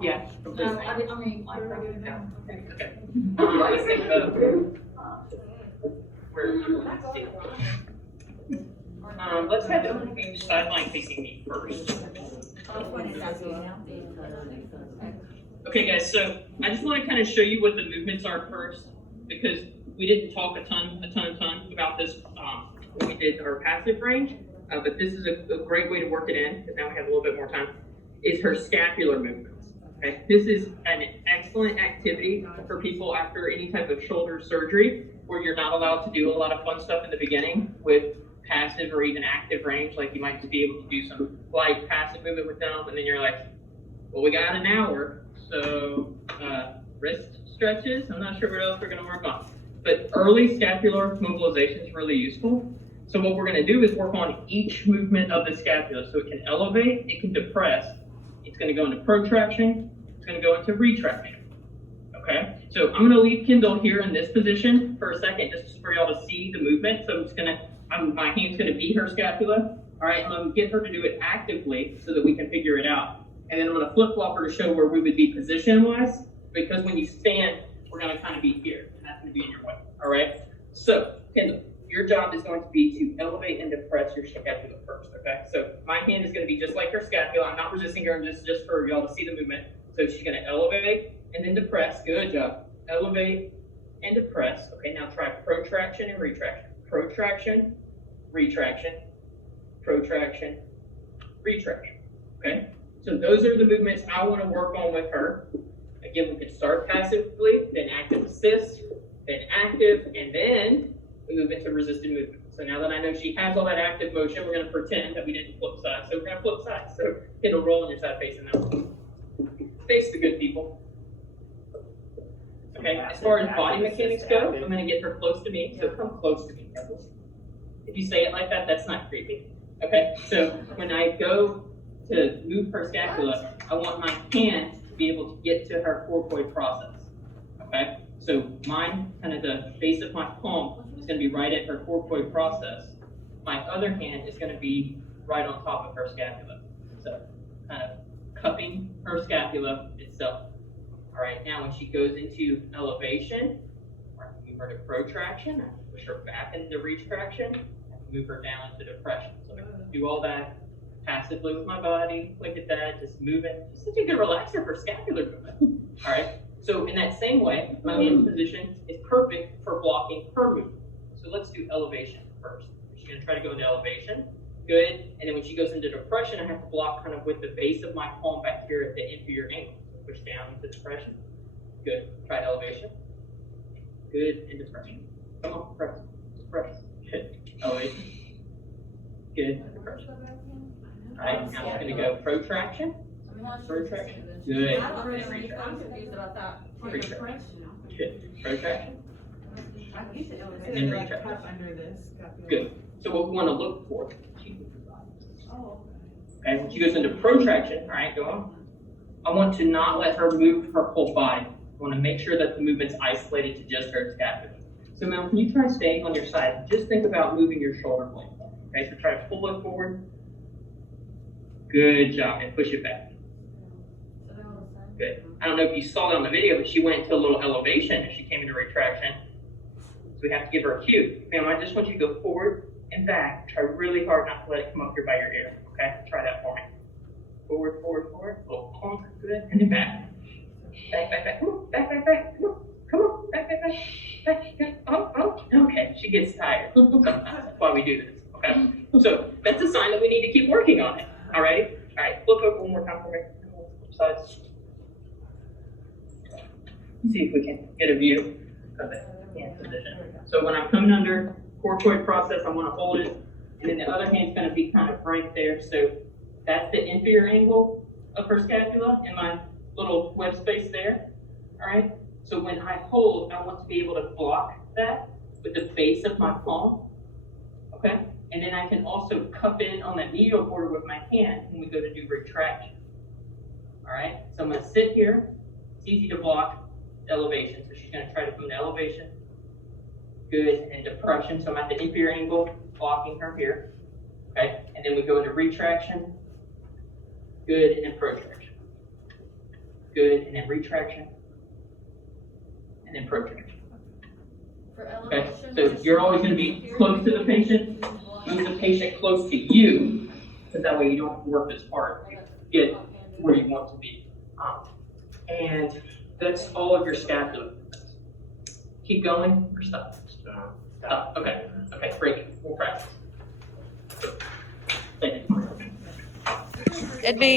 Yeah. from this No, angle. I mean, like, Yeah. okay. Okay. Let's think where you want to see it. Let's have the sideline facing me first. Okay, guys, so I just want to kind of show you what the movements are first, because we didn't talk a ton about this when we did our passive range, but this is a great way to work it in, because now we have a little bit more time, is her scapular movements. Okay, this is an excellent activity for people after any type of shoulder surgery, where you're not allowed to do a lot of fun stuff in the beginning with passive or even active range. Like you might be able to do some light passive movement with them, and then you're like, well, we got an hour, so wrist stretches. I'm not sure what else we're going to work on, but early scapular mobilization is really useful. So what we're going to do is work on each movement of the scapula. So it can elevate, it can depress, it's going to go into protraction, it's going to go into retraction. Okay, so I'm going to leave Kendall here in this position for a second, just for y'all to see the movement. So it's going to, my hand's going to be her scapula. All right, I'm going to get her to do it actively so that we can figure it out. And then I'm going to flip-flop her to show where we would be position-wise, because when you stand, we're going to kind of be here, and that's going to be in your way. All right, so Kendall, your job is going to be to elevate and depress your scapula first. Okay, so my hand is going to be just like her scapula. I'm not resisting her, I'm just for y'all to see the movement. So she's going to elevate and then depress. Good job. Elevate and depress. Okay, now try protraction and retraction. Protraction, retraction, protraction, retraction. Okay, so those are the movements I want to work on with her. Again, we can start passively, then active assist, then active, and then we move into resisted movement. So now that I know she has all that active motion, we're going to pretend that we didn't flip sides. So we're going to flip sides. So it'll roll on your side facing them. Face the good people. Okay, as far as body mechanics go, I'm going to get her close to me. So come close to me. If you say it like that, that's not creepy. Okay, so when I go to move her scapula, I want my hand to be able to get to her coracoid process. Okay, so mine, kind of the base of my palm, is going to be right at her coracoid process. My other hand is going to be right on top of her scapula. So kind of cupping her scapula itself. All right, now when she goes into elevation, I can move her to protraction, I can push her back into retraction, I can move her down into depression. So I can do all that passively with my body. Look at that, just moving. Just such a good relaxer for scapular movement. All right, so in that same way, my hand position is perfect for blocking her movement. So let's do elevation first. She's going to try to go into elevation. Good. And then when she goes into depression, I have to block kind of with the base of my palm back here at the inferior ankle. So push down into depression. Good. Try elevation. Good. And depression. Come on, press. Press. Good. Elevation. Good. Depression. All right. Now it's going to go protraction. Protraction. Good. I'm confused about that. Retraction. Good. Protraction. And then retract under this. Good. So what we want to look for. Okay, when she goes into protraction, all right, go on. I want to not let her move her whole body. I want to make sure that the movement's isolated to just her scapula. So Mel, can you try staying on your side? Just think about moving your shoulder blade. Okay, so try to pull it forward. Good job, and push it back. Good. I don't know if you saw that on the video, but she went into a little elevation and she came into retraction. So we have to give her a cue. Ma'am, I just want you to go forward and back. Try really hard not to let it come up here by your ear. Okay? Try that for me. Forward, forward, forward. A little plunk. Good. And then back. Back, back, back. Come on. Back, back, back. Come on. Come on. Back, back, back. Back, back. Oh, oh. Okay. She gets tired. Sometimes. That's why we do this. Okay? So that's a sign that we need to keep working on it. All right? All right. Flip over one more time for me. Sides. See if we can get a view of it. Position. So when I'm coming under coracoid process, I want to hold it, and then the other hand's going to be kind of right there. So that's the inferior angle of her scapula in my little web space there. All right. So when I hold, I want to be able to block that with the base of my palm. Okay. And then I can also cup in on that medial border with my hand when we go to do retraction. All right. So I'm going to sit here. It's easy to block. Elevation. So she's going to try to come into elevation. Good. And depression. So I'm at the inferior angle, blocking her here. Okay. And then we go into retraction. Good. And protraction. Good, and then retraction. And then protraction. For Okay, elevation. so you're always gonna be close to the patient, move the patient close to you, because that way you don't have to work this hard to get where you want to be. And that's all of your scapula. Keep going or stop? Stop, okay, break, we'll practice. Thank you. It'd be